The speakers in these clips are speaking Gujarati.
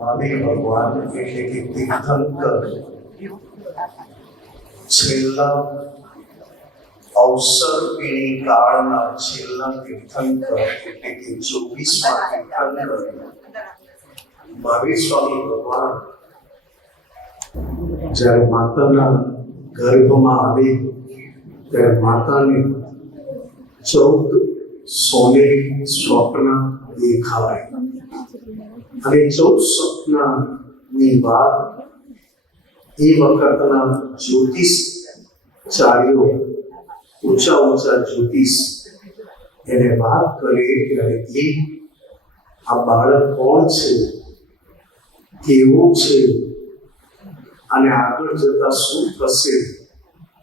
મહાવીર ભગવાન એટલે કે તીર્થંકર છેલ્લા અવસર પીણી કાળના છેલ્લા તીર્થંકર એટલે કે 24મા તીર્થંકર મહાવીર સ્વામી ભગવાન જ્યારે માતાના ગર્ભમાં આવે ત્યારે માતાને 14 સોનેરી સ્વપ્ન દેખાય અને 14 સ્વપ્નની વાત એ વખતના જ્યોતિષચાર્યો ઊંચા જ્યોતિષ એને વાત કરે ત્યારે એ આ બાળક કોણ છે, કેવું છે અને આગળ જતા શું થશે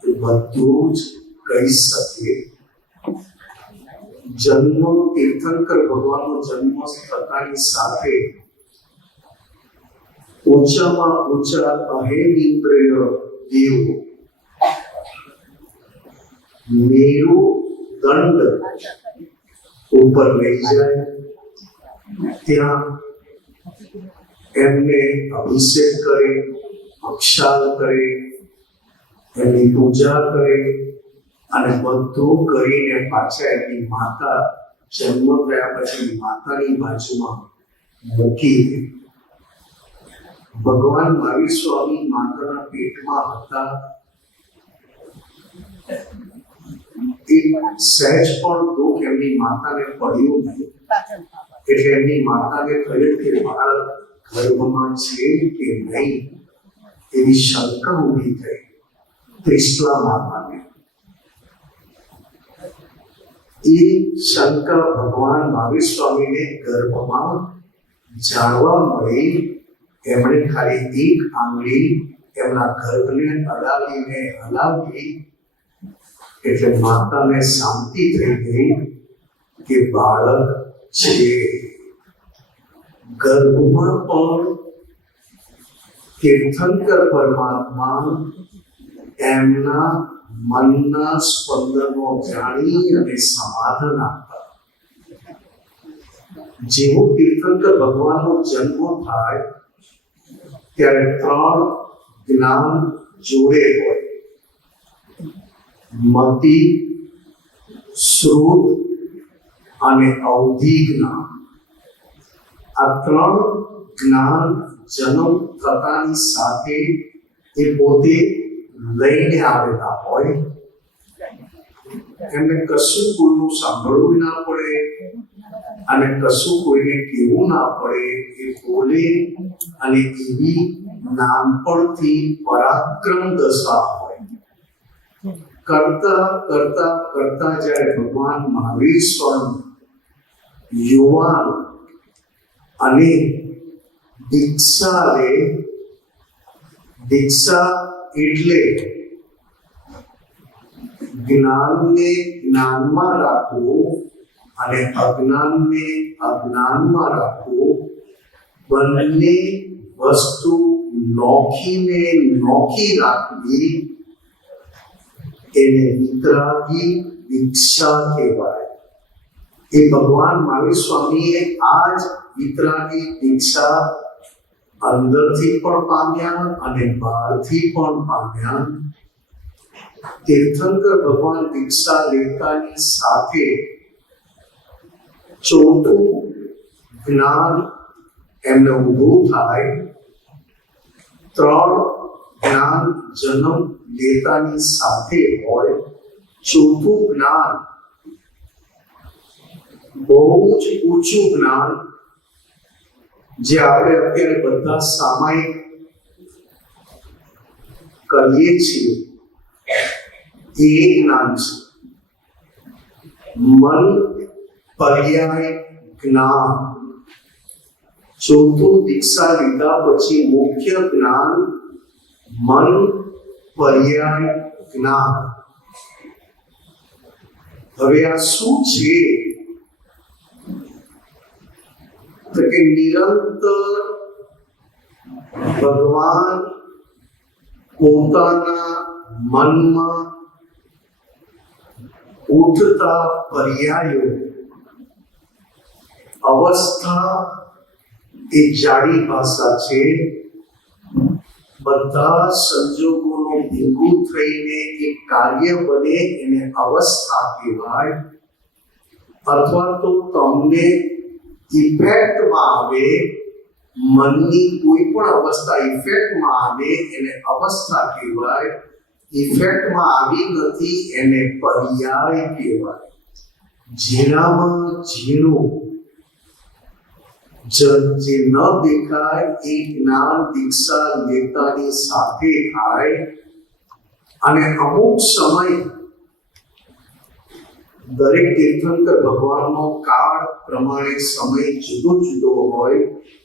એ બધું જ કહી શકે. જન્મ તીર્થંકર ભગવાનનો જન્મ થતાની સાથે ઊંચામાં ઊંચા અહેન્દ્રિય દેવ મેરુ દંડ ઉપર લઈ જાય. ત્યાં એમને અભિષેક કરે, અક્ષાલ કરે, એમની પૂજા કરે અને બધું કરીને પાછા એમની માતા જન્મ થયા પછી માતાની બાજુમાં મૂકી દે. ભગવાન મહાવીર સ્વામી માતાના પેટમાં હતા. એક સહેજ પણ દુઃખ એમની માતાને પડ્યું નહીં. એટલે એમની માતાને કહ્યું કે બાળક ગર્ભમાં છે કે નહીં એવી શંકા ઊભી થઈ ત્રિશલા માતાને. એ શંકા ભગવાન મહાવીર સ્વામીને ગર્ભમાં જાણવા મળી. એમણે ખાલી એક આંગળી એમના ગર્ભને અડાવીને હલાવી એટલે માતાને શાંતિ થઈ ગઈ કે બાળક છે. ગર્ભમાં પણ તીર્થંકર પરમાત્મા એમના મનના સ્પંદનો જાણી અને સમાધાન આપતા. જેવો તીર્થંકર ભગવાનનો જન્મ થાય ત્યારે 3 જ્ઞાન જોડે હોય: મતિ, શ્રુત અને અવધિ જ્ઞાન. આ 3 જ્ઞાન જન્મ થતાની સાથે એ પોતે લઈને આવેલા હોય. એમને કશું કોઈનું સાંભળવું ના પડે અને કશું કોઈને કહેવું ના પડે. એ બોલે અને એવી નાનપણથી પરાક્રમ દશા હોય. કરતા કરતા કરતા જ્યારે ભગવાન મહાવીર સ્વામી યુવાન અને દીક્ષા લે. દીક્ષા એટલે જ્ઞાનને જ્ઞાનમાં રાખવું અને અજ્ઞાનને અજ્ઞાનમાં રાખવું. બંને વસ્તુ નોખીને નોખી રાખવી એને વિતરાગી દીક્ષા કહેવાય. એ ભગવાન મહાવીર સ્વામીએ આ જ વિતરાગી દીક્ષા અંદરથી પણ પામ્યા અને બહારથી પણ પામ્યા. તીર્થંકર ભગવાન દીક્ષા લેતાની સાથે 4થું જ્ઞાન એમને ઊભું થાય. 3 જ્ઞાન જન્મ લેતાની સાથે હોય. 4થું જ્ઞાન બહુ જ ઊંચું જ્ઞાન જે આપણે અત્યારે બધા સામાયિક કરીએ છીએ એ જ્ઞાન છે. મન પર્યાય જ્ઞાન. 4થું દીક્ષા લીધા પછી મુખ્ય જ્ઞાન મન પર્યાય જ્ઞાન. હવે આ શું છે? તો કે નિરંતર ભગવાન પોતાના મનમાં ઉઠતા પર્યાયો અવસ્થા એ જાડી ભાષા છે. બધા સંજોગોનો ભેગું થઈને એક કાર્ય બને એને અવસ્થા કહેવાય, અથવા તો તમને ઇફેક્ટમાં આવે, મનની કોઈ પણ અવસ્થા ઇફેક્ટમાં આવે એને અવસ્થા કહેવાય. ઇફેક્ટમાં આવી નથી એને પર્યાય કહેવાય. ઝીણામાં ઝીણું જે ન દેખાય એ જ્ઞાન દીક્ષા લેતાની સાથે થાય. અને અમુક સમય દરેક તીર્થંકર ભગવાનનો કાળ પ્રમાણે સમય જુદો જુદો હોય.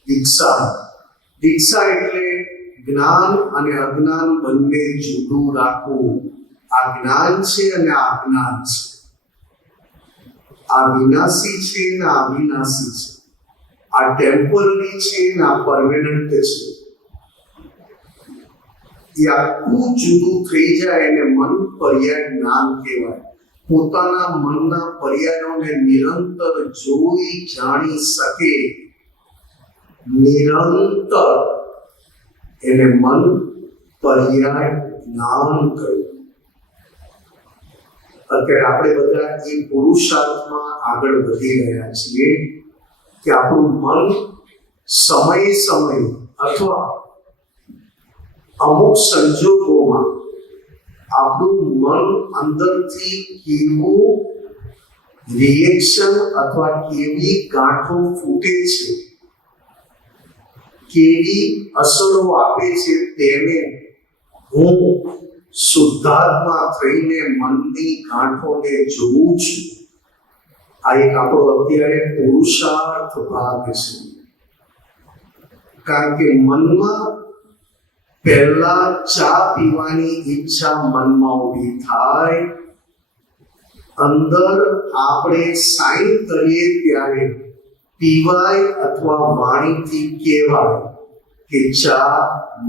દીક્ષા એટલે જ્ઞાન અને અજ્ઞાન બંને જુદું રાખવું. આ જ્ઞાન છે અને આ અજ્ઞાન છે. આ વિનાશી છે અને આ અવિનાશી છે. આ ટેમ્પરરી છે ને આ પરમેનન્ટ છે. એ આખું જુદું થઈ જાય એને મન પર્યાય જ્ઞાન કહેવાય. પોતાના મનના પર્યાયોને નિરંતર જોઈ જાણી શકે, નિરંતર એને મન પર્યાય જ્ઞાન કહ્યું. અત્યારે આપણે બધા એ પુરુષાર્થમાં આગળ વધી રહ્યા છીએ કે આપણું મન સમય અથવા અમુક સંજોગોમાં આપણું મન અંદરથી કેવું રિએક્શન અથવા કેવી ગાંઠો ફૂટે છે, કેવી અસરો આપે છે, તેને હું શુદ્ધાત્મા થઈને મનની ગાંઠોને જોઉં છું. આ એક આપણો અત્યારે પુરુષાર્થ ભાગ છે. કારણ કે મનમાં પહેલા ચા પીવાની ઈચ્છા મનમાં ઊભી થાય, અંદર આપણે સાઈન કરીએ ત્યારે પીવાય અથવા વાણીથી કહેવાય કે ચા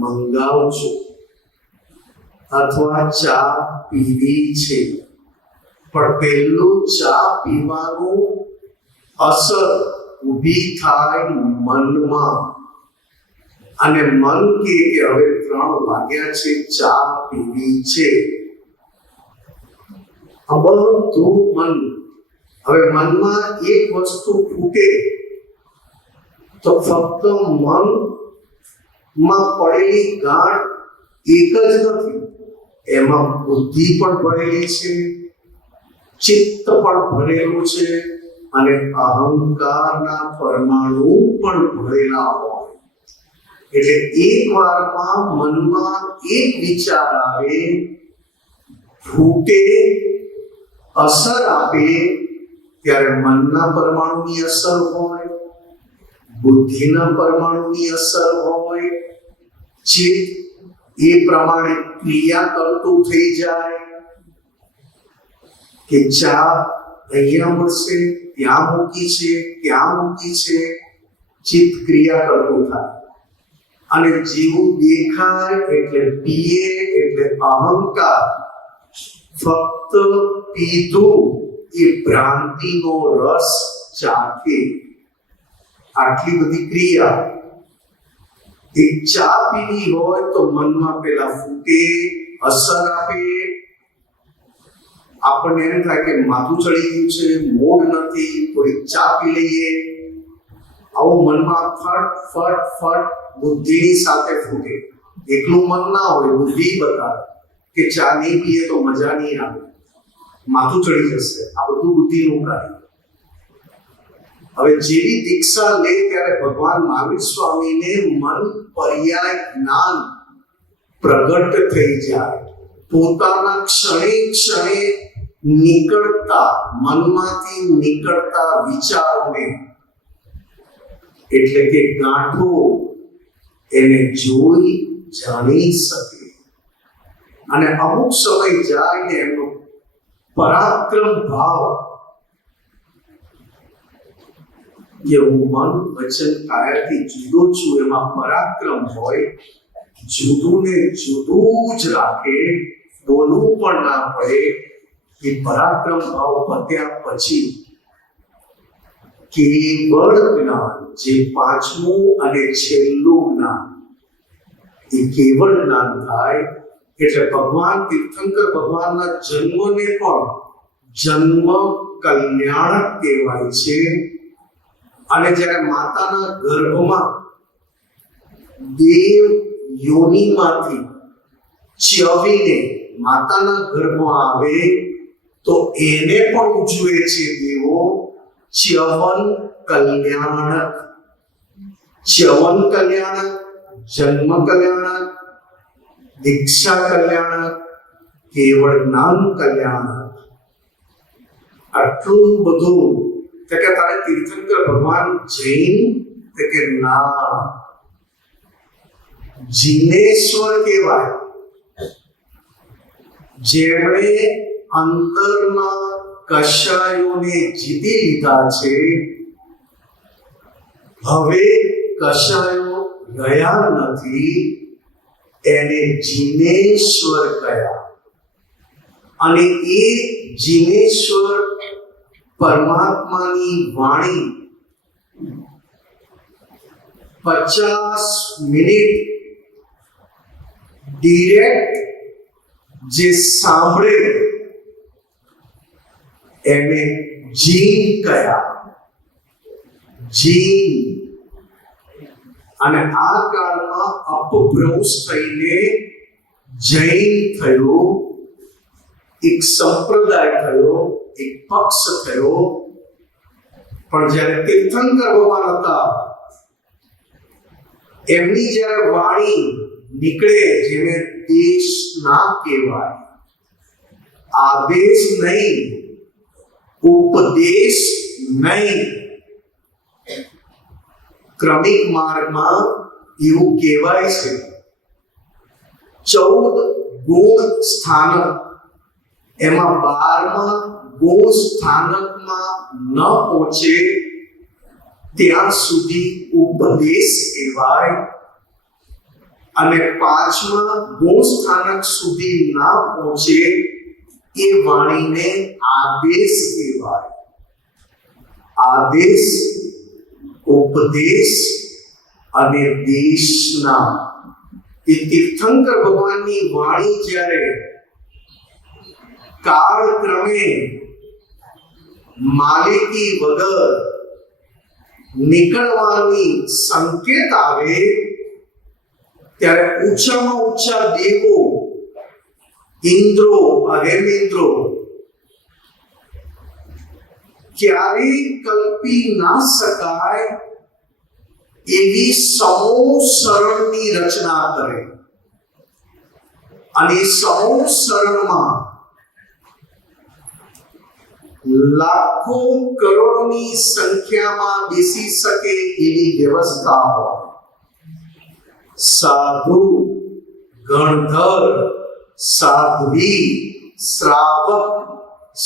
મંગાવજો અથવા ચા પીવી છે. પણ પહેલું ચા પીવાનું અસર ઊભી થાય મનમાં, અને મન કે હવે 3 વાગ્યા છે, ચા પીવી છે. બધું મન. હવે મનમાં એક વસ્તુ ફૂટે તો ફક્ત મનમાં પડેલી ગાંઠ એક જ નથી, એમાં બુદ્ધિ પણ ભરેલી છે, ચિત્ત પણ ભરેલું છે, અને અહંકારના પરમાણુ પણ ભરેલા હોય. એટલે એક વારમાં મનમાં એક વિચાર આવે, ફૂટે, અસર આપે, ત્યારે મનના પરમાણુની અસર હોય, બુદ્ધિના પરમાણુની અસર હોય, ચિત્ત એ પ્રમાણે ક્રિયા કરતું થઈ જાય કે ચા અહીંયા મળશે, ત્યાં મૂકી છે, ત્યાં મૂકી છે, ચિત્ત ક્રિયા કરતું થાય. અને જેવું દેખાય એટલે પીએ એટલે અહંકાર ફક્ત પીધું એ ભ્રાંતિનો રસ ચાખે. આટલી બધી ક્રિયા. એક ચા પીવી હોય તો મનમાં પેલા ફૂટે, અસર આપે, આપણને એમ થાય કે માથું ચડી ગયું છે, મૂડ નથી, થોડીક ચા પી લઈએ. આવું મનમાં ફટ ફટ ફટ બુદ્ધિની સાથે ફૂટે. એકલું મન ના હોય, બુદ્ધિ બતાવે કે ચા નહીં પીએ તો મજા નહીં આવે, માથું ચડી જશે. આ બધું બુદ્ધિનું કાર્ય. હવે જેવી દીક્ષા લે ત્યારે ભગવાન મહાવીર સ્વામીને મન પર્યાય જ્ઞાન પ્રગટ થઈ જાય. પોતાના ક્ષણે નીકળતા મનમાંથી નીકળતા વિચારોને, એટલે કે ગાંઠો, એને જોઈ જાણી શકે. અને અમુક સમય જાય ને એમનો પરાક્રમ ભાવ કે હું મન વચન કાયાથી જુદો છું, એમાં પરાક્રમ હોય. જુદું ને જુદું જ રાખે, બોલવું પણ ના પડે. એ પરાક્રમ ભાવ પત્યા પછી કેવળ જ્ઞાન, જે પાંચમું અને છેલ્લું જ્ઞાન, એ કેવળ જ્ઞાન થાય એટલે ભગવાન તીર્થંકર ભગવાનના જન્મને પણ જન્મ કલ્યાણક કહેવાય છે. અને જ્યારે માતાના ગર્ભમાં દેવ યોનિમાંથી ચ્યવીને માતાના ગર્ભમાં આવે તો એને પણ ઉજવે છે દેવો ચ્યવન કલ્યાણક. ચ્યવન કલ્યાણક, જન્મ કલ્યાણક, દીક્ષા કલ્યાણક, કેવળ જ્ઞાન કલ્યાણક. આટલું બધું કે તારે તીર્થંકર ભગવાન જૈન કે ના, જીનેશ્વર કહેવાય, જેમણે અંદરના કશાયોને જીતી લીધા છે. હવે કશાયો રહ્યા નથી, એને જીનેશ્વર કયા. અને એ જીનેશ્વર પરમાત્માની વાણી 50 મિનિટ ડિરેક્ટ જે સાંભળે એને જીન કયા. જીન. અને આ કાળમાં અપભ્રંશ થઈને જૈન થયો, એક સંપ્રદાય થયો, એક પક્ષ થયો. પણ જ્યારે તીર્થંકર ભગવાન હતા એમની જ્યારે વાણી નીકળે, જેને દેશ ના કહેવાય, આદેશ નહીં, ઉપદેશ નહીં. ક્રમિક માર્ગમાં એવું કહેવાય છે 14 ગુણ સ્થાનક, એમાં 12મા ગુણ સ્થાનકમાં ન પહોંચે ત્યાં સુધી ઉપદેશ કહેવાય. અને 5મા ગુણ સ્થાનક સુધી ના પહોંચે એ વાણીને આદેશ કહેવાય. આદેશ, ઉપદેશ અને દેશના. એ તીર્થંકર ભગવાનની વાણી જ્યારે કાળક્રમે માલિકી વગર નીકળવાની સંકેત આવે ત્યારે ઊંચામાં ઊંચા દેવો, ઇન્દ્રો, અહેમેન્દ્રો ક્યારેય કલ્પી ના શકાય એવી સમૂહ શરણની રચના કરે. અને સમૂહ શરણમાં લાખો કરોડોની સંખ્યામાં બેસી શકે એવી વ્યવસ્થા હોય. સાધુ, ગણધર, સાધ્વી, શ્રાવક,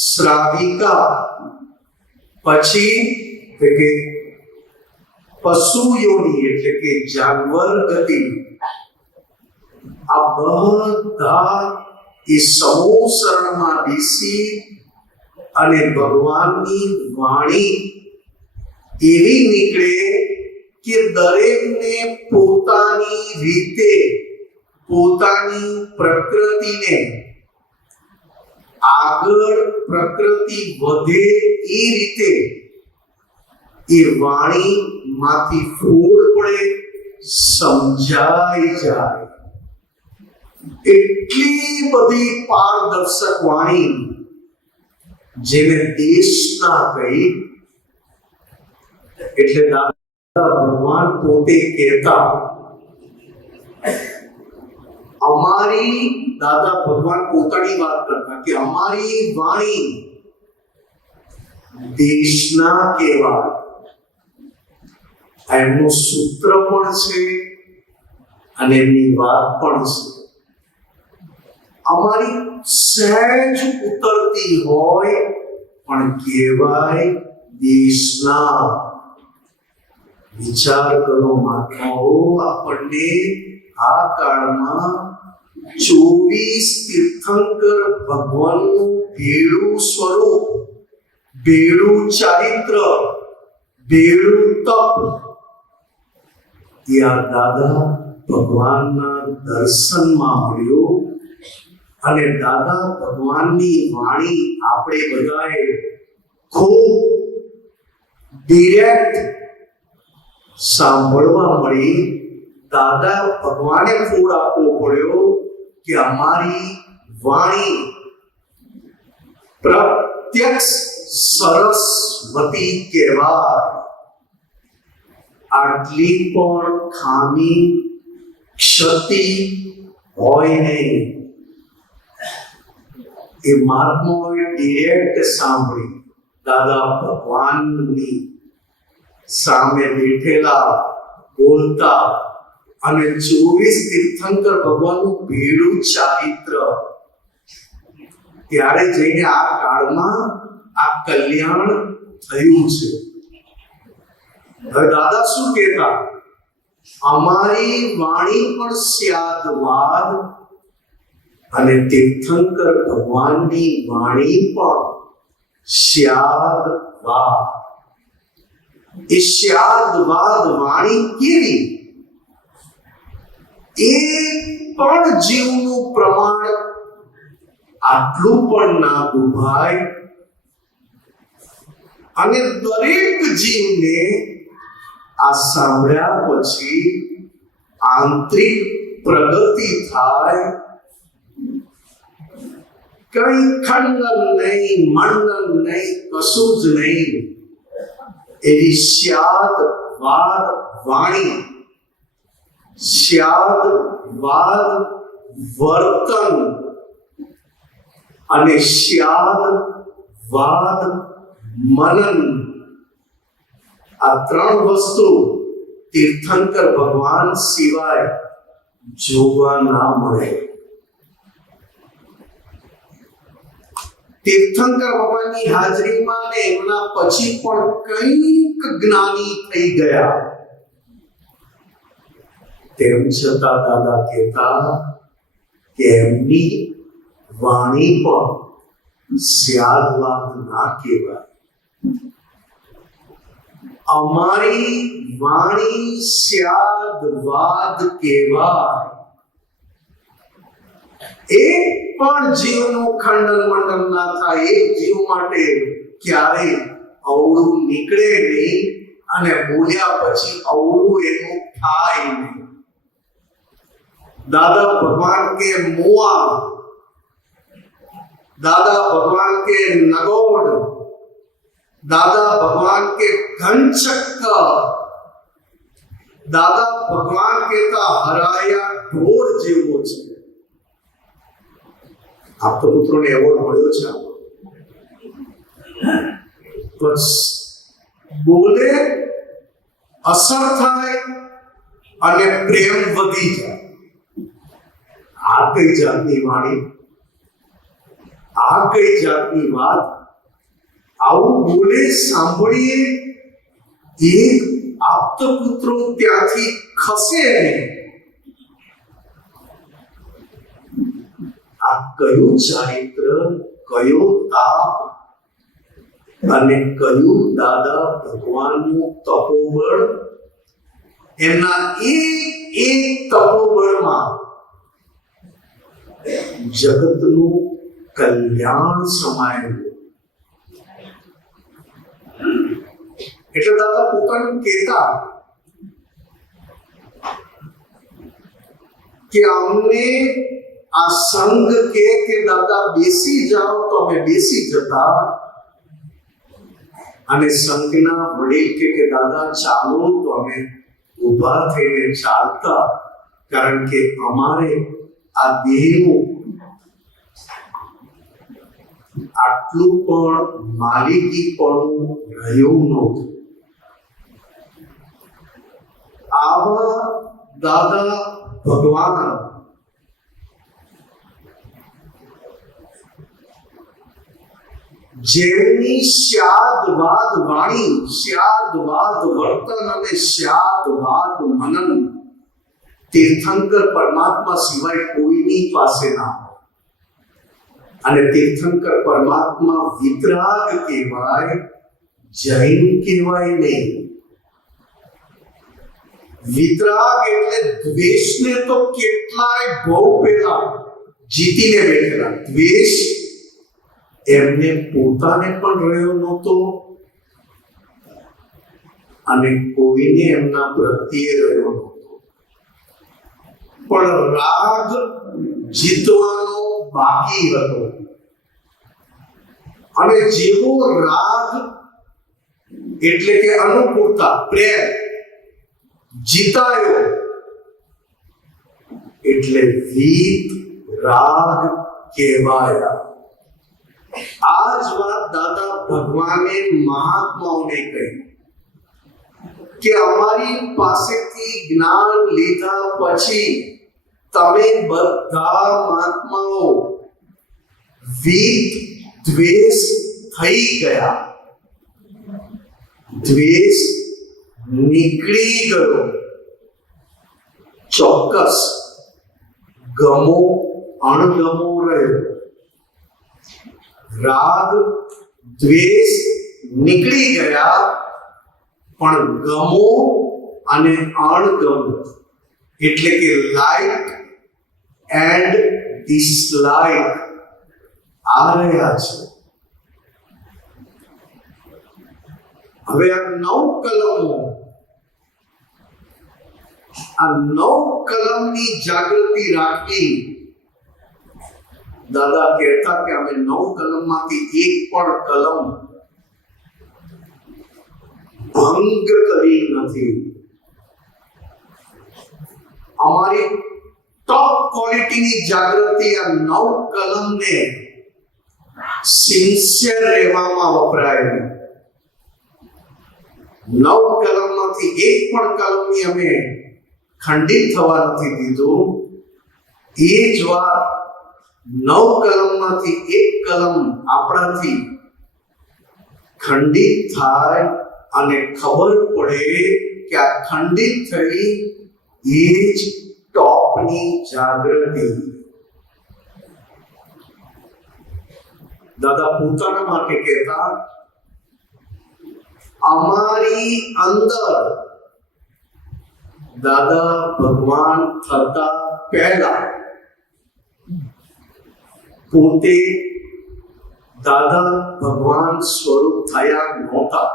શ્રાવિકા, પછી કે પશુ યોની એટલે કે જાનવર ગતિ. આ બધા એ સમૂહ શરણમાં બેસી અને ભગવાનની વાણી એવી નીકળે કે દરેકને પોતાની રીતે, પોતાની પ્રકૃતિને આગળ પ્રકૃતિ વધે એ રીતે એ વાણી માંથી ફૂડ પડે, સમજાઈ જાય. એટલી બધી પારદર્શક વાણી, જેને દેશના કહી. એટલે દાદા ભગવાન પોતે કહેતા, અમારી, દાદા ભગવાન પોતાની વાત કરતા કે અમારી વાણી દેશના કહેવાય. એમનું સૂત્ર પણ છે અને એમની વાત પણ છે. અમારી સહેજ ઉતરતી હોય પણ કહેવાય દેશના. વિચાર કરો મહાત્માઓ, આપણને આ કાળમાં 24 તીર્થંકર ભગવાનનું ભેળું સ્વરૂપ, ભેળું ચારિત્ર, બેડું તપ એ આ દાદા ભગવાનના દર્શનમાં મળ્યો અને દાદા ભગવાનની વાણી આપણે બધાએ ખૂબ ડિરેક્ટ સાંભળવા મળી. દાદા ભગવાને ફોડ આપવો પડ્યો કે અમારી વાણી પ્રત્યક્ષ સરસ્વતી કહેવાય. આટલી પણ ખામી ક્ષતિ હોય નહીં. એ મહાત્માઓએ ડિરેક્ટ સાંભળી દાદા ભગવાનની સામે બેઠેલા બોલતા અને 24 તીર્થંકર ભગવાનનું ભેડું ચારિત્ર. ત્યારે જઈને આ કાળમાં આ કલ્યાણ થયું છે. હવે દાદા શું કહેતા? અમારી વાણી પણ સ્યાદવાદ અને તીર્થંકર ભગવાનની વાણી પણ સ્યાદવાદ. એ સ્યાદવાદ વાણી કેવી? એ પણ જીવનું પ્રમાણ આટલું પણ ના દુભાય અને દરેક જીવને આ સાંભળ્યા પછી આંતરિક પ્રગતિ થાય. કઈ ખંડન નહીં, મંડન નહીં, કશું જ નહીં. એવી સ્યાદવાદ વાણી, સ્યાદવાદ વર્તન અને સ્યાદવાદ મનન, આ ત્રણ વસ્તુ તીર્થંકર ભગવાન સિવાય જોવા ના મળે. તીર્થંકર ભગવાનની હાજરીમાં ને એમના પછી પણ કંઈક જ્ઞાની થઈ ગયા. તેમ છતાં દાદા કહેતા કે એમની વાણી પણ સ્યાદવાદ ના કહેવાય. અમારી વાણી સ્યાદવાદ કહેવાય. એક પણ જીવનું ખંડન મંડન ના થાય. એક જીવ માટે ક્યારેય અવળું નીકળે નહીં અને બોલ્યા પછી અવળું એનું થાય નહીં. દાદા ભગવાન કે મુઆ, દાદા ભગવાન કે નગોડ, દાદા ભગવાન કે ઘનચક્ક, દાદા ભગવાન કહેતા હરાયા ઢોર જેવો છે. આપતો પુત્રોને એવોર્ડ મળ્યો છે. બસ બોલે અસર થાય અને પ્રેમ વધી જાય. આ કઈ જાતની વાણી, આ કઈ જાતની વાત? આવું બોલે સાંભળીએ એક આપતો પુત્રો ત્યાંથી ખસે નહીં. આ કયું ચારિત્ર, કયો તાપ અને કયું દાદા ભગવાનનું તપોબળ. એમના એક તપોબળમાં જગતનું કલ્યાણ સમાયેલું. એટલે દાદા પોતાનું કહેતા કે અમને આ સંઘ કે દાદા બેસી જાઓ તો અમે બેસી જતા, અને સંઘના વડીલ કે દાદા ચાલો તો અમે ઊભા થઈને ચાલતા. કારણ કે અમારે આ દેહનું આટલું પણ માલિકી પણ રહ્યું નહોતું. આવા દાદા ભગવાન જેમની સ્યાદવાદ વાણી, સ્યાદવાદ વર્તન અને સ્યાદવાદ મનન તીર્થંકર પરમાત્મા સિવાય કોઈની પાસે ના હોય. અને તીર્થંકર પરમાત્મા વિતરાગ કહેવાય, જૈન કહેવાય નહીં. વિતરાગ એટલે દ્વેષને તો કેટલાય બહુ પહેલા જીતીને બેઠેલા. દ્વેષ એમને પોતાને પણ રહ્યો નહોતો અને કોઈને એમના પ્રત્યે રહ્યો નહોતો, પણ રાગ જીતવાનો બાકી હતો. અને જેવો રાગ એટલે કે અનુકૂળતા, પ્રેમ જીતાયો એટલે વીત રાગ કહેવાયા. આ જ વાત દાદા ભગવાને મહાત્માઓને કહી કે અમારી પાસેથી જ્ઞાન લીધા પછી તમે બધા મહાત્માઓ વીત દ્વેષ થઈ ગયા, દ્વેષ નીકળી ગયો. ચોક્કસ ગમો અણગમો રહ્યો, રાગ દ્વેષ નીકળી ગયા, પણ ગમો અને અણગમો એટલે કે લાઈક એન્ડ ડિસલાઈક આ રહ્યા છે. હવે આ 9 કલમો, આ 9 કલમની જાગૃતિ રાખી. દાદા કહેતા કે અમે 9 કલમમાંથી એક પણ કલમ ભંગ કરી નથી. અમારી ટોપ ક્વોલિટીની જાગૃતિ આ 9 કલમને સિન્સિયર રહેવામાં વપરાયેલી. 9 કલમમાંથી એક પણ કલમની અમે ખંડિત થવા નથી દીધું. એ જ વાત 9 કલમમાંથી એક કલમ આપણાથી ખંડિત થાય અને ખબર પડે કે આ ખંડિત થઈ એ જ ટોપની જાગૃતિ. દાદા પોતાના માટે કહેતા, અમારી અંદર દાદા ભગવાન થતા પહેલા પોતે દાદા ભગવાન સ્વરૂપ થયા નહોતા.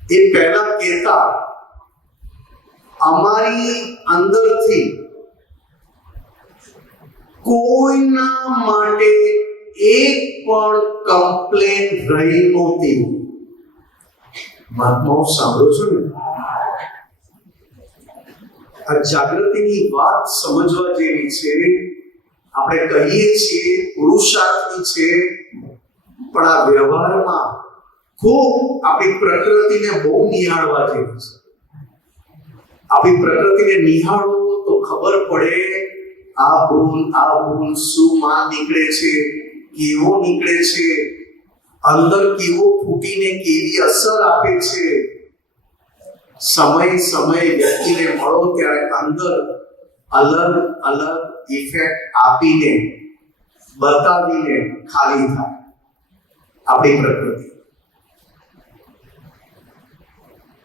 એ પહેલા કહેતા, અમારી અંદરથી કોઈના માટે એક પણ કમ્પ્લેન રહી નહોતી. મહાત્માઓ સાંભળો છો ને? આ જાગૃતિની વાત સમજવા જેવી છે. આપણે કહીએ છીએ પુરુષાર્થની છે, પણ આ વ્યવહારમાં ખૂબ આપણી પ્રકૃતિને બહુ નિહાળવા જેવી છે. આપણી પ્રકૃતિને નિહાળો તો ખબર પડે આ ભૂલ શું માં નીકળે છે, કેવો નીકળે છે, અંદર કેવો ફૂટીને કેવી અસર આપે છે. સમય વ્યક્તિને મળો ત્યારે અંદર અલગ અલગ ઇફેક્ટ આપીને બતાવીને ખાલી થાય આપણી પ્રકૃતિ.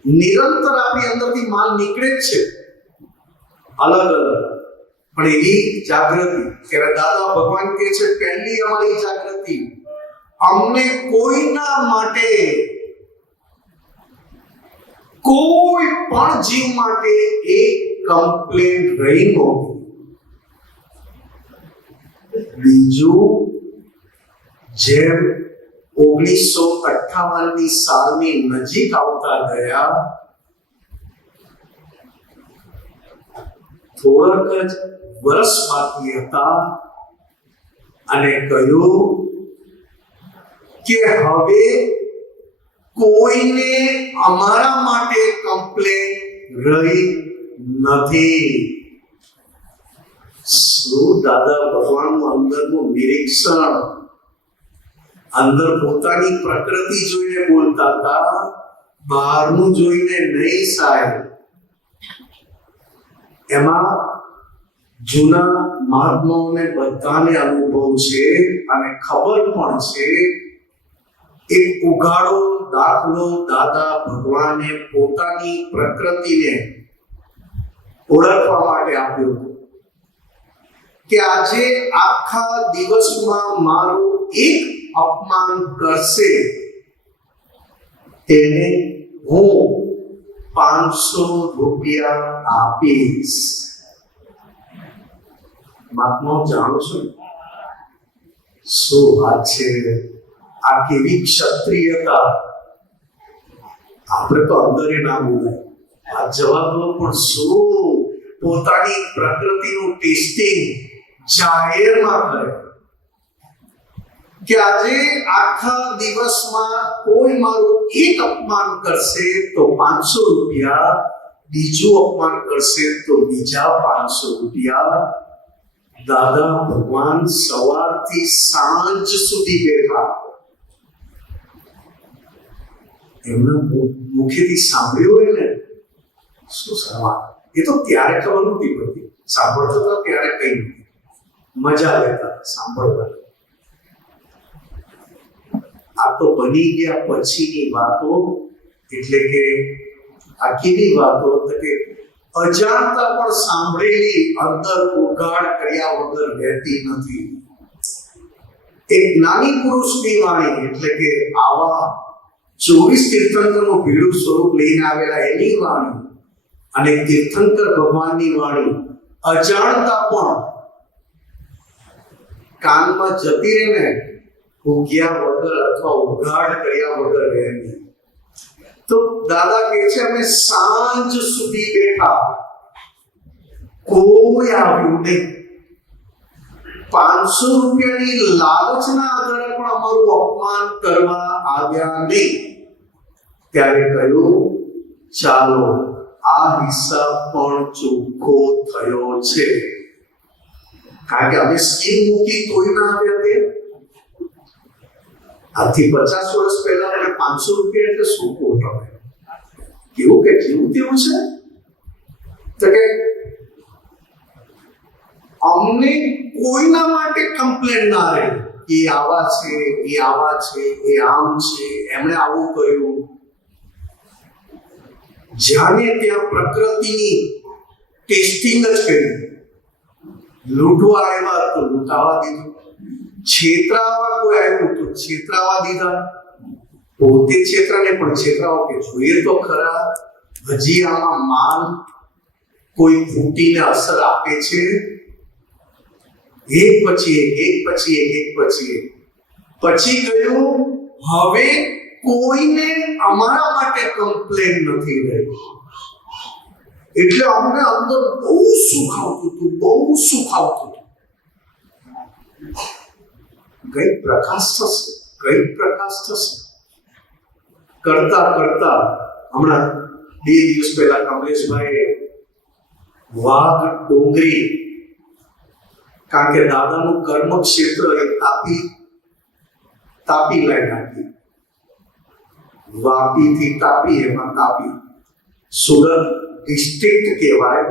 નિરંતર આપણી અંદરથી માલ નીકળે જ છે અલગ અલગ, પણ એવી જાગૃતિ કે દાદા ભગવાન કહે છે પહેલી અમારી જાગૃતિ, અમને કોઈના માટે, કોઈ પણ જીવ માટે એક કમ્પ્લેન રહી નહોતી. બીજું, જેમ 1958ની સાલની નજીક આવતા ગયા, થોડાક જ વર્ષ બાકી હતા અને કહ્યું કે હવે કોઈને અમારા માટે કમ્પ્લેન રહી નથી. શું દાદા ભગવાનનું અંદરનું નિરીક્ષણ, અંદર પોતાની પ્રકૃતિ જોઈને બોલતા હતા, બહારનું જોઈને નહીં સાહેબ. એમાં જૂના મહાત્માઓને બધાને અનુભવ છે અને ખબર પણ છે. એક ઉઘાડો દાખલો દાદા ભગવાને પોતાની પ્રકૃતિને ઓળખવા માટે આપ્યો કે આજે આખા દિવસમાં મારું એક અપમાન કરશે તેને હું 500 રૂપિયા આપીશ. મહાત્મા જાણો છો શું વાત છે? આ કેવી ક્ષત્રિયતા! આપણે તો અંદરે ના બોલાય, આ જવાબ લો, પણ શું પોતાની પ્રકૃતિનું ટેસ્ટિંગ જાહેરમાં કરે કે આજે આખા દિવસમાં કોઈ મારું એક અપમાન કરશે તો 500 રૂપિયા, બીજું અપમાન કરશે તો બીજા 500 રૂપિયા. દાદા ભગવાન સવારથી સાંજ સુધી બેઠા, એમના મુખેથી સાંભળ્યું હોય ને, શું સવાલ! એ તો ત્યારે ખબર નહોતી પડતી, સાંભળતો તો ત્યારે કઈ નથી, મજા લેતા સાંભળવાની. આ તો બની ગયા પછીની વાતો, એટલે કે આ કેવી વાતો કે અજાણતા પણ સાંભળેલી અંદર ઉઘાડ કર્યા વગર રહેતી નથી. એક જ્ઞાની પુરુષની વાણી, એટલે કે આવા 24 તીર્થંકરનું ભીડું સ્વરૂપ લઈને આવેલા એની વાણી અને તીર્થંકર ભગવાનની વાણી અજાણતા પણ કાનમાં જતી રહે ને, ઉગ્યા વગર અથવા ઉઘાડ કર્યા વગર રહે. તો દાદા કહે છે અમે સાંજ સુધી બેઠા, કોઈ આવ્યું નહીં. 500 રૂપિયાની લાલચના આધારે પણ અમારું અપમાન કરવા આવ્યા નહીં. ત્યારે કહ્યું ચાલો આ હિસાબ પણ ચોખ્ખો થયો છે, કારણ કે અમે સ્કીમ મૂકી તોય ના આવ્યા. તે આજથી 50 વર્ષ પહેલા મને 500 રૂપિયા એટલે શું ખોટ આવે? કેવું કે જેવું તેવું છે. તો કે અમને કોઈના માટે કમ્પ્લેન ના રહે, એ આવા છે, એ આવા છે, એ આમ છે, એમણે આવું કર્યું. જાણે ત્યાં પ્રકૃતિની ટેસ્ટિંગ જ કરી. લૂંટવા આવ્યા તો લૂંટાવા દીધું, છેતરાવા કોઈ આવ્યું તો છેતરાવા દીધા. પોતે છેતરાને પણ છેતરાવો કે જોઈએ તો ખરા, હજી આમાં માલ કોઈ ફૂટીને અસર આપે છે. એક પછી એક પછી એક પછી એક. પછી કહ્યું હવે કોઈને અમારા માટે કમ્પ્લેન નથી રહી. એટલે અમને અંદર બહુ સુખ આવતું હતું, બહુ સુખ આવતું હતું. કઈ પ્રકાશ થશે, કઈ પ્રકાશ થશે. કરતા કરતા હમણાં 2 દિવસ પહેલા કમલેશભાઈ વાઘ ડોંગરી, કારણ કે દાદાનું કર્મ ક્ષેત્ર એ તાપી લાઈન આપી, વાપી થી તાપી, એમાં તાપી સુરત ડિસ્ટ્રિક્ટ કહેવાય.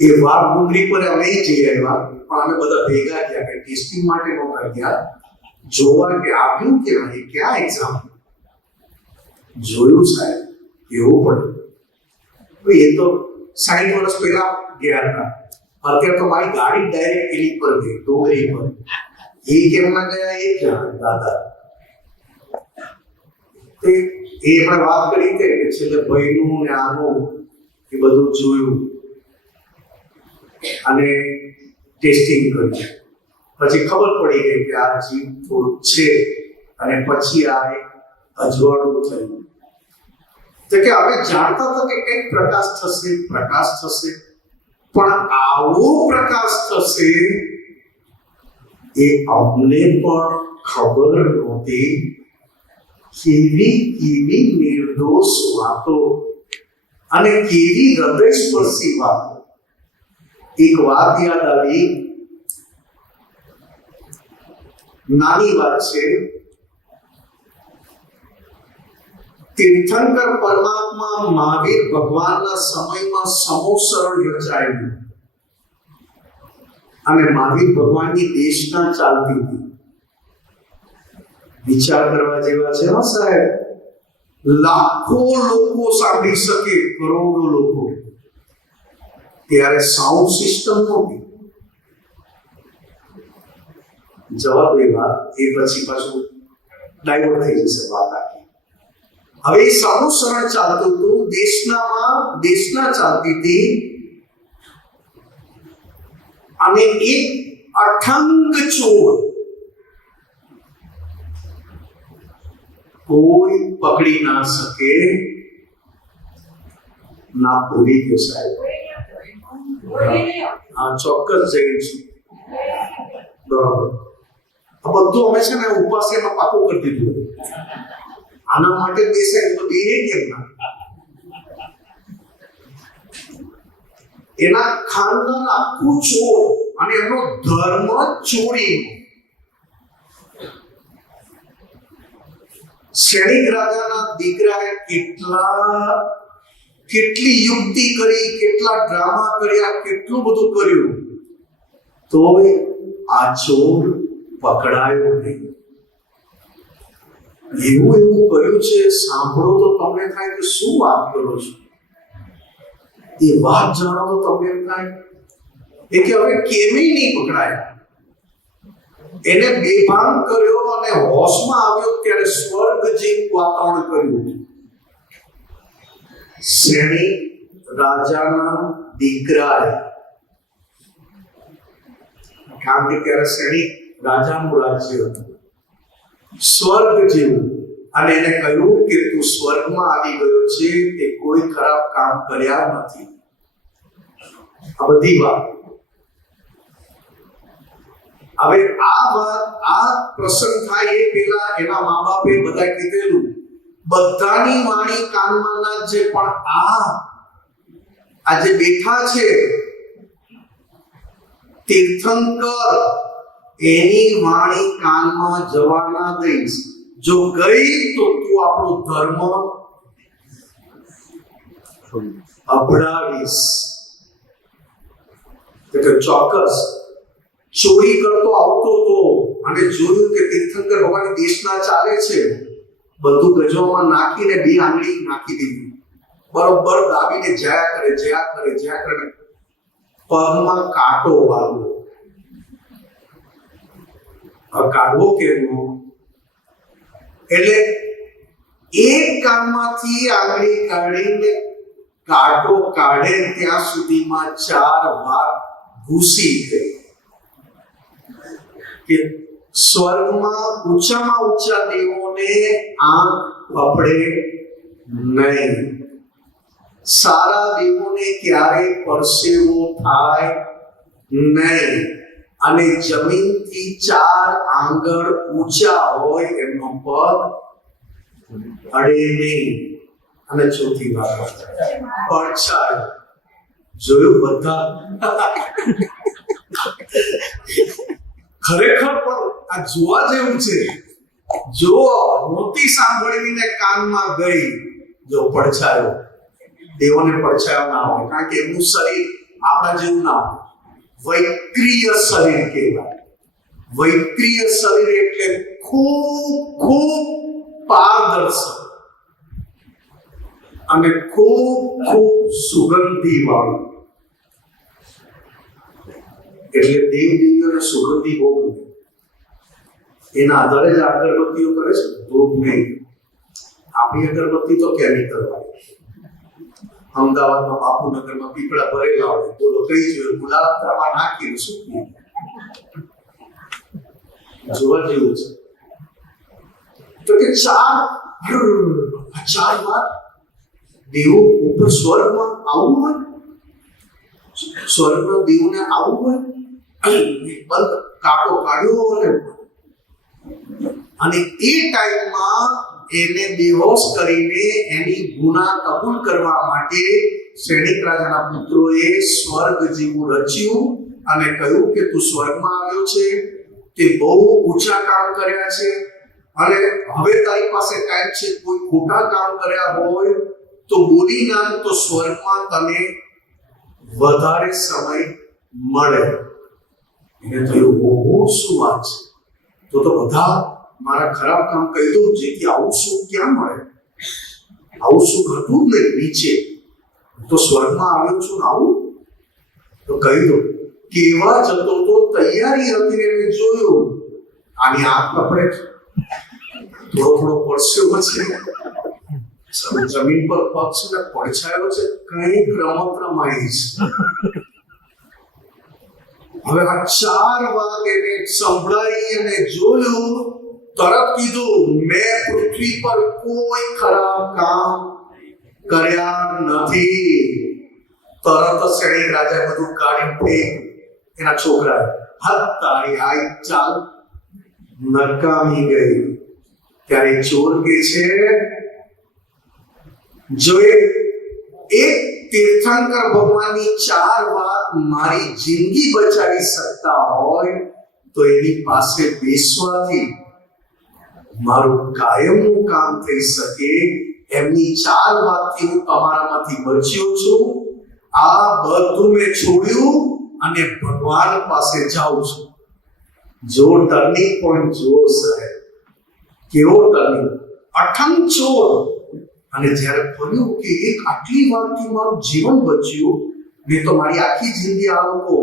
એ વાઘ ડુંગરી પર અમે જઈ આવ્યા, પણ અમે બધા ભેગા થયા કે ટેસ્ટિંગ માટે નહોતા ગયા, જોવા કે આવ્યું કે નહીં, ક્યાં એક્ઝામ જોયું સાહેબ, કેવું પડે. એ તો 60 વર્ષ પહેલા ગયા હતા. અત્યારે તો મારી ગાડી ડાયરેક્ટ એની પર ગઈ, ડોંગરી પર. એ કેમ ના ગયા એ જાણે દાદા. એ આપણે વાત કરી કે છેલ્લે ભાઈનું ને આનું એ બધું જોયું અને ટેસ્ટિંગ કર્યું. પછી ખબર પડી ગઈ કે આ જીવ થોડું છે, અને પછી આ અજવાળું થયું. તો કે હવે જાણતા હતા કે કંઈક પ્રકાશ થશે, પ્રકાશ થશે, પણ આવો પ્રકાશ થશે એ અમને પણ ખબર નહોતી. કેવી કેવી નિર્દોષ વાતો અને કેવી હૃદયસ્પર્શી વાતો. એક વાત યાદ આવી, નાની વાત છે. તીર્થંકર પરમાત્મા મહાવીર ભગવાનના સમયમાં સમોસરણ રચાયેલું અને મહાવીર ભગવાનની દેશના ચાલતી હતી. વિચાર કરવા જેવા છે હા સાહેબ. લાખો લોકો સાંભળી શકે, કરોડો લોકો. ત્યારે સાઉન્ડ સિસ્ટમ નહોતી. જવાબ એવા એ પછી પાછું ડાયવર્ટ થઈ જશે વાત આખી. હવે સારું સરળ ચાલતું હતું. દેશના ચાલતી હતી અને એક અઠંગ ચોર કોઈ પકડી ના શકે. ના ભૂલી ગયો સાહેબ. હા ચોક્કસ જઈ છું. બરાબર. આ બધું અમે છે ને ઉપાસ્યમાં પાકું કરી દીધું. આના માટે દેસાઈ તો દે કેમ ના? એના ખાનદાન આખું ચોર અને એનો ધર્મ ચોરી. શ્રેણિક રાજાના દીકરાએ કેટલી યુક્તિ કરી, કેટલા ડ્રામા કર્યા, કેટલું બધું કર્યું, તોય આ ચોર પકડાયો નહીં. એવું કર્યું છે, સાંભળો તો તમને થાય કે શું વાત કરો છો. એ વાત જાણો તો તમને એમ થાય કે હવે કેમેય નહીં પકડાયા. એને બેભાન કર્યો અને હોશમાં આવ્યો ત્યારે સ્વર્ગ જેવું વાતાવરણ કર્યું. શ્રેણી રાજાના દીકરાએ, કારણ કે ત્યારે શ્રેણી રાજાનું રાજ્ય હતું, સ્વર્ગ જેવું. અને એને કહ્યું કે તું સ્વર્ગમાં આવી ગયો છે, તે કોઈ ખરાબ કામ કર્યા નથી. આ બધી વાત. હવે આ પ્રસંગ થાય એ પહેલા એના મા બાપે બધા કીધેલું, બધાની વાણી કાનમાં ના જે, પણ આ જે બેઠા છે તીર્થંકર, એની વાણી કાનમાં જવા ના દઈશ. જો ગઈ તો તું આપણો ધર્મ અભડાવીશ. ચોક્કસ ચોરી કરતો આવતો તો અને જોયું કે તીર્થંકર ભગવાન દેશના ચાલે છે, બધું ગજવામાં નાખીને બે આંગળી નાખી દીધી. બરોબર દાબીને જ્યાં કરે પગમાં કાંટો વાળવો. કાઢવો કેમનો? એટલે એક કાનમાંથી આંગળી કાઢીને કાંટો કાઢે ત્યાં સુધીમાં 4 વાર ઘૂસી ગઈ. કે સ્વર્ગમાં ઊંચામાં ઊંચા દેવોને આંખ પકડે નહીં. સારા દેવોને ક્યારે પરસેવો થાય નહીં. અને જમીનથી 4 આંગળ ઊંચા હોય એમનો પગ અડે નહીં. અને ચોથી વાત પડછાયો. જોયું બધા? ખરેખર પણ આ જોવા જેવું છે. જો મોટી સાંભળવીને કાનમાં ગઈ, જો પડછાયો. દેવોને પડછાયો ના હોય, કારણ કે એમનું શરીર આપણા જેવું ના હોય. વૈક્રિય શરીર કહેવાય. વૈક્રિય શરીર એટલે ખૂબ પારદર્શક અને ખૂબ સુગંધી વાળું. એટલે દેવદેવીઓને સુગંધી બહુ ગમે. એના આધારે જ અગરબત્તીઓ કરે છે, ધૂપ નહીં. આપણી અગરબત્તી તો કેમિકલ વાળી. અમદાવાદમાં બાપુનગરમાં પીપળા ભરેલા હોય, બોલો કઈ જોયું? ગુલાબમાં નાખીને સૂકવી. જોવા જેવું છે. તો કે 4 વાર દેવો ઉપર સ્વર્ગમાં આવવું હોય, સ્વર્ગના દેવોને આવવું હોય, બંધ કાંટો કાઢ્યો અને એ ટાઈમમાં એને બેહોશ કરીને એની ગુના કબૂલ કરવા માટે શ્રેણિક રાજાના પુત્રોએ સ્વર્ગ જેવું રચ્યું અને કહ્યું કે તું સ્વર્ગમાં આવ્યો છે, તે બહુ ઊંચા કામ કર્યા છે અને હવે તારી પાસે ટાઈમ છે. કોઈ ખોટા કામ કર્યા હોય તો બોલી નાખ, તો સ્વર્ગમાં તને વધારે સમય મળે. એને થયું ઓહો શું વાત છે, તો બધા મારા ખરાબ કામ કહી દઉં, જેથી આવું સુખ ક્યાં મળે? આવું સુખ હતું જ નહીં નીચે. તો સ્વર્ગમાં આવ્યો છું ને આવું તો કહી દો. કેવા જતો તો તૈયારી હતી એને જોયું. આની આંખ કપડે થોડો થોડો પરસ્યો છે, જમીન પર પગ છે ને પડછાયો છે, કઈ રમત રમાઈ છે. હવે આ 4 વાત એને સંભળાઈ અને જોયું. તરત કીધું, મેં પૃથ્વી પર કોઈ ખરાબ કામ કર્યા નથી. તરત જ સૈનિક રાજા બધું કાઢી ફેંક એના છોકરા હાથ તારી આઈ ચાલ નકામી ગઈ. ત્યારે ચોર કે છે, જો એક તીર્થંકર ભગવાનની 4 વાત મારી જિંદગી બચાવી શકતા હોય તો એની પાસે બેસવાથી મારું કાયમનું કામ થઈ શકે. એમની 4 વાતથી હું તમારામાંથી બચ્યો છું. આ બધું મેં છોડ્યું અને ભગવાન પાસે જાઉં છું. જો ટર્નિંગ પોઈન્ટ જુઓ સાહેબ, કેવો ટર્નિંગ! અઠંગ ચોર. અને જ્યારે બોલ્યું કે એક આટલી વાતથી મારું જીવન બચ્યું, મેં તો મારી આખી જિંદગી આ લોકો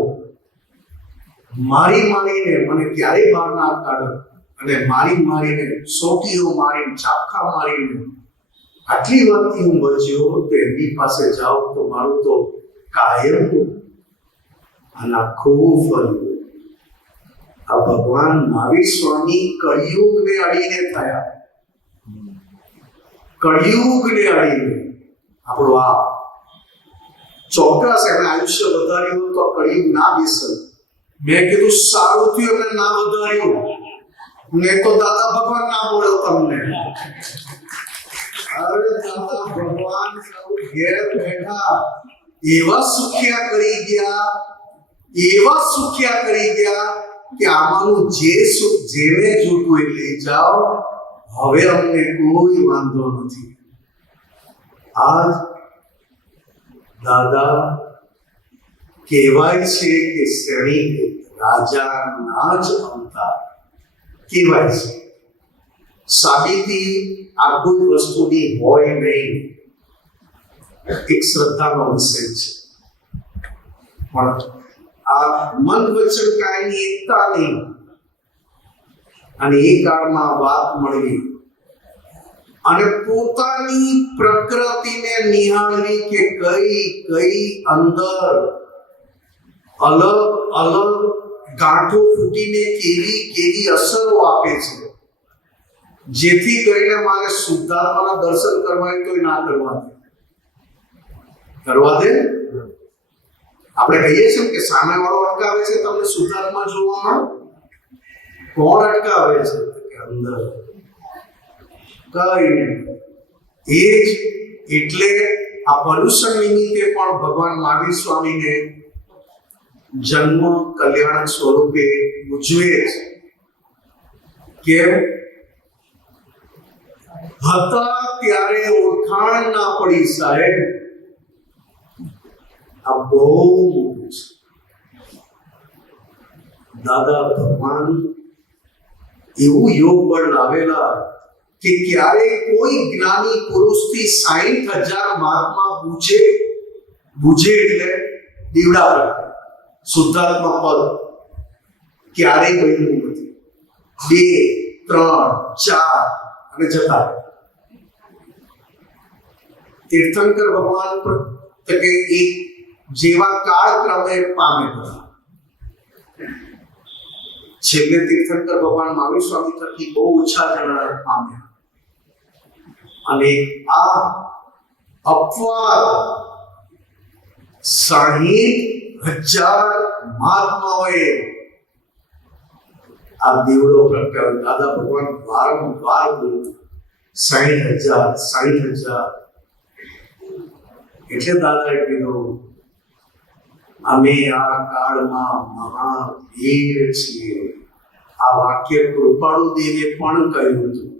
મારીને મને ક્યારેય બહાર ના કાઢે, અને મારીને સોટીઓ મારીને ચાપખા મારીને આટલી વાતથી હું બચ્યો, તો એમની પાસે જાઉં તો મારું તો કાયમ અને આખું ફર્યું. આ ભગવાન મહાવીર સ્વામી કળિયુગને અડીને થયા. કળિયુગને અડીને આપણો આ ચોક્કસ એમણે આયુષ્ય વધાર્યું તો કળિયુગ ના બેસે. મેં કીધું સારું થયું એમને ના વધાર્યું, ને તો દાદા ભગવાન ના બોલ્યો તમને. અરે દાદા ભગવાન ઘેર બેઠા એવા સુખ્યા કરી ગયા કે આમાંનું જે સુખ જેને જોતું એ લઈ જાઓ, હવે અમને કોઈ વાંધો નથી. આજ દાદા કહેવાય છે કે શ્રેણી રાજાના જ અવતાર કહેવાય છે. સાબિતી આ કોઈ વસ્તુની હોય નહીં, એક શ્રદ્ધાનો વિષય છે. પણ આ મન વચન કાયની એકતાની અને એ કાળમાં વાત મળવી અને પોતાની પ્રકૃતિને નિહાળવી કે કઈ અંદર અલગ ગાંઠો ફૂટીને કેવી અસરો આપે છે, જેથી કરીને મારે શુદ્ધાત્માના દર્શન કરવા તો ના કરવા દે. આપણે કહીએ છીએ કે સામે વાળો અટકાવે છે તમને શુદ્ધાત્મા જોવામાં. કોણ અટકાવે છે? અંદર કઈ એ જ. એટલે આ પર્યુષણ નિમિત્તે પણ ભગવાન મહાવીર સ્વામીને જન્મ કલ્યાણ સ્વરૂપે ઉજવે છે. કેમ? હતા ત્યારે ઓળખાણ ના પડી સાહેબ. આ બહુ મોટું છે. દાદા ભગવાન એવું યોગ બળ લાવેલા કે ક્યારે કોઈ જ્ઞાની પુરુષથી 60,000 મહાત્મા બુજે એટલે દીવડા શુદ્ધાત્મા પદ ક્યારેય બન્યું નથી. 2, 3, 4 અને જતા. તીર્થંકર ભગવાન કે એક જેવા કાળ ક્રમે પામે હતા. છેલ્લે તીર્થંકર ભગવાન મહાવીર સ્વામી થકી બહુ ઓછા જણા પામ્યા. અને આ અપવાદ 60,000 મહાત્માઓએ આ દીવડો પ્રગટાવ્યો. દાદા ભગવાન વારંવાર બોલતા 60,000. એટલે દાદાએ કીધું અમે આ કાળમાં મહાવીર છીએ. આ વાક્ય કૃપાળુ દેવે પણ કહ્યું હતું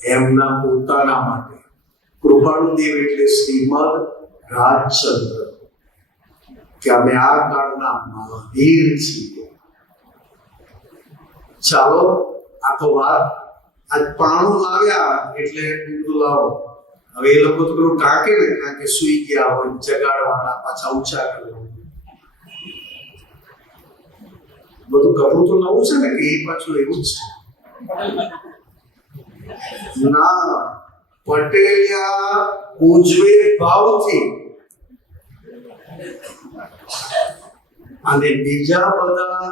એમના પોતાના માટે. કૃપાળુ દેવ એટલે શ્રીમદ રાજચંદ્ર, કે અમે આ કાળના મહાવીર છીએ. ચાલો, આ તો વાત આજ પાણું લાવ્યા એટલે કીધું લાવો. હવે એ લોકો તો પેલું ટાંકે ને, કારણ કે સુઈ ગયા હોય, જગાડવાના, પાછા ઊંચા કરવા. બધું કપડું તો નવું છે ને, કે એ પાછું એવું જ છે ના. પટેલિયા ઉજવે ભાવથી અને બીજા બધા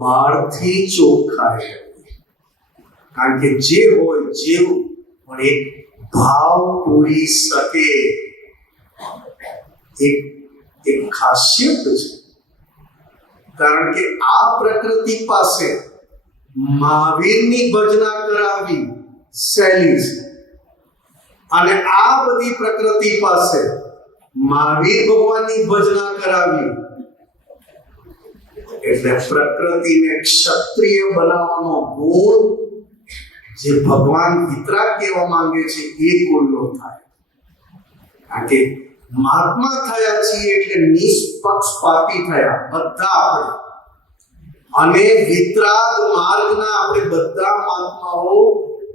બહારથી ચોખ્ખાય. કારણ કે જે હોય જેવું પણ એક ભાવ પૂરી શકે, એક ખાસિયત છે. કારણ કે આ પ્રકૃતિ પાસે મહાવીરની ભજના કરાવી સહેલી છે, અને આ બધી પ્રકૃતિ પાસે મહાવીર ભગવાનની ભજના કરાવી એટલે પ્રકૃતિને ક્ષત્રિય બનાવવાનો ગુણ જે ભગવાન વિતરાગ કહેવા માંગે છે એ ગુણનો થાય. કારણ કે મહાત્મા થયા છીએ એટલે નિષ્પક્ષપાતી થયા બધા આપણે, અને વિતરાગ માર્ગના આપણે બધા મહાત્માઓ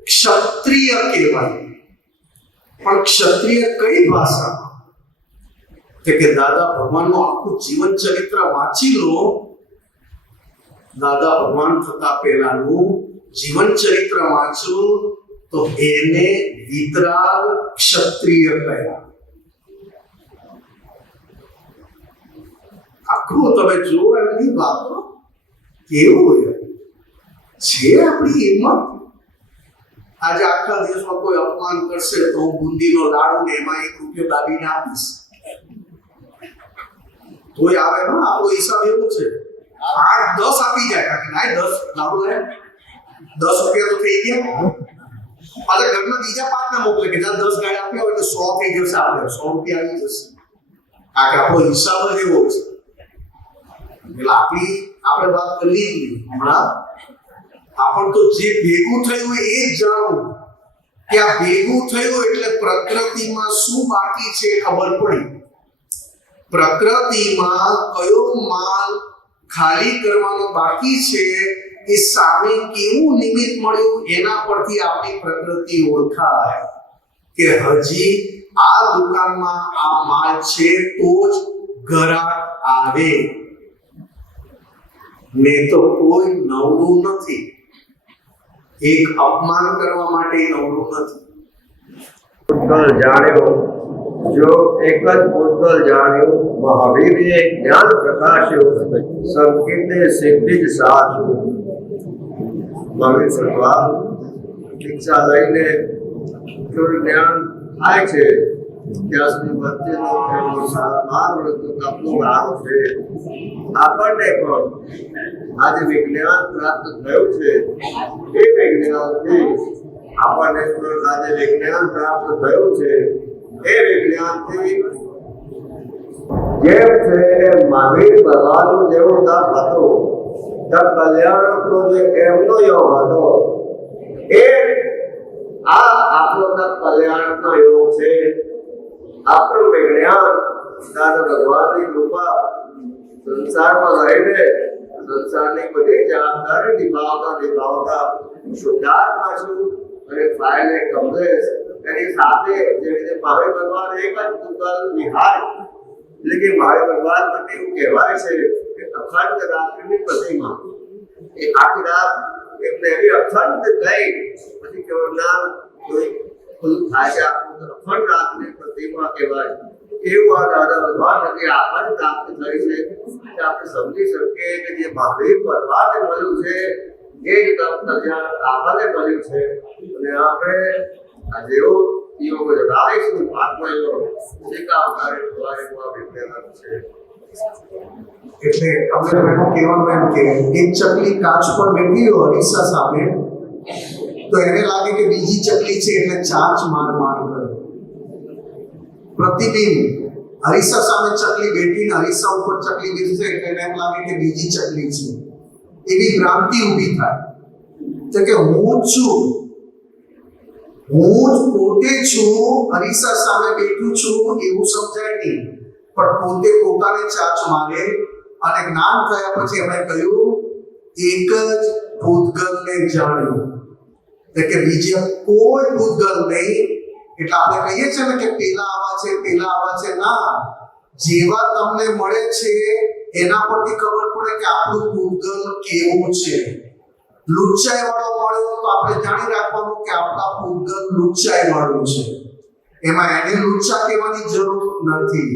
ક્ષત્રિય કહેવાય. પણ ક્ષત્રિય કઈ ભાષામાં? કે દાદા ભગવાનનું આખું જીવન ચરિત્ર વાંચી લો. દાદા ભગવાન થતા પહેલાનું જીવન ચરિત્ર વાંચો તો એને વિતરાગ ક્ષત્રિય કહ્યા. આખું તમે જુઓ એમની વાતો કેવું છે. આપણી હિંમત. આજે આખા દિવસમાં કોઈ અપમાન કરશે તો હું બુંદીનો લાડુ ને એમાં 1 રૂપિયો દાબીને આપીશ. તોય આવે ના, આપણો હિસાબ એવો છે 8-10 આપી જાય. કારણ કે 10 લાડુ લે 10 રૂપિયા તો થઈ ગયા. પાછા ઘરના બીજા 5 ને મોકલે કે જ્યાં 10 ગાડી આપ્યા હોય તો 100 થઈ જશે, આપણે 100 રૂપિયા આવી જશે. કારણ કે આપણો હિસાબ જ એવો છે. એટલે આપણે વાત કરી હમણાં. આપણ તો જે ભેગું થયું એ જ જાણવું કે આ ભેગું થયું એટલે પ્રકૃતિમાં શું બાકી છે ખબર પડી. પ્રકૃતિમાં કયો માલ ખાલી કરવાનો બાકી છે, એ સામે કેવું નિમિત્ત મળ્યું એના પરથી આપણી પ્રકૃતિ ઓળખાય કે હજી આ દુકાનમાં આ માલ છે તો જ ગ્રાહક આવે, ને તો કોઈ નવરું નથી. એક અપમાન કરવા માટે નવરું નથી. ભૂતગલ જાણ્યો, જો એક જ ભૂતગલ જાણ્યો, મહાવીરે જ્ઞાન પ્રકાશ્યો, સંકેતે સિદ્ધિ જ સાથ. મહાવીર ભગવાન દીક્ષા લઈને થોડું જ્ઞાન થાય છે ત્યાં સુધી વચ્ચેનો એનો માર્ગ આપણું ગાળો છે. આપણને પણ આજે વિજ્ઞાન પ્રાપ્ત થયું છે, એ વિજ્ઞાનથી આપણને આજે વિજ્ઞાન પ્રાપ્ત થયું છે, એ વિજ્ઞાનથી જેમ છે મહાવીર ભગવાનનું જેવો તપ હતો, તપ કલ્યાણકનો જે એમનો યોગ હતો, એ આ આપણો તપ કલ્યાણકનો યોગ છે. આપણું વિજ્ઞાન દાદા ભગવાનની કૃપા સંસારમાં રહીને સંસારની બધી જવાબદારી નિભાવતા શુદ્ધાત્મા છું અને ફાઇલ કમલેશ એની સાથે જે રીતે મહાવીર ભગવાન એક જ ભૂતગલ વિહાર, એટલે કે મહાવીર ભગવાન માટે એવું કહેવાય છે કે અખંડ રાત્રિની પ્રતિમા. એ આખી રાત એમને એવી અખંડ ગઈ પછી કેવળના કોઈ ખુલ્લું થાય છે, આખું અખંડ રાત્રિની પ્રતિમા કહેવાય. એવું આ દાદા ભગવાન નથી આપણને પ્રાપ્ત થઈ છે કે આપણે સમજી શકીએ કે જે મહાવીર ભગવાનને મળ્યું છે એ જ તપ કલ્યાણ આપણને મળ્યું છે. અને આપણે આ જેવો યોગ જગાવીશું આત્મયોગ શીખાવનારે ભગવાન વિજ્ઞાન છે. એટલે અમે એનું કહેવાનું એમ કે એક ચકલી કાચ પર બેઠી હોય અરીસા સામે, તો એને લાગે કે બીજી ચકલી છે એટલે ચાંચ માર કરે. પ્રતિબિંબ અરીસા સામે ચકલી બેઠીને અરીસા ઉપર ચકલી બેઠી છે એટલે એને એમ લાગે કે બીજી ચકલી છે. એવી ભ્રાંતિ ઊભી થાય તો કે હું છું, હું જ પોતે છું, અરીસા સામે બેઠું છું એવું સમજાય નહીં, પણ પોતે પોતાને ચાંચ મારે. અને જ્ઞાન થયા પછી એમણે કહ્યું એક જ ભૂતગલને જાણ્યું. એટલે કે બીજા કોઈ પૂતગલ નહીં. એટલે આપણે કહીએ છીએ ને કે પેલા આવા છે ના, જેવા તમને મળે છે એના પરથી ખબર પડે કે આપણું પૂતગલ કેવું છે. લુચ્ચાઈ વાળો મળ્યો તો આપણે જાણી રાખવાનું કે આપણા પૂતગલ લુચ્ચાઈ વાળું છે, એમાં એને લુચ્ચા કહેવાની જરૂર નથી.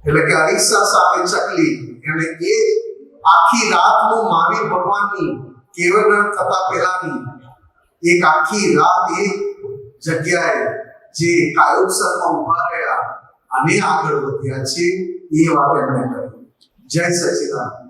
એટલે કે અરીસા સામે ચકલી, એટલે એ આખી રાતનું મહાવીર ભગવાનની કેવળ થતા પહેલાની એક આખી રાત એક જગ્યાએ જે કાયોત્સવમાં ઉભા રહ્યા અને આગળ વધ્યા છે, એ વાત એમણે કરી. જય સચિદાનંદ.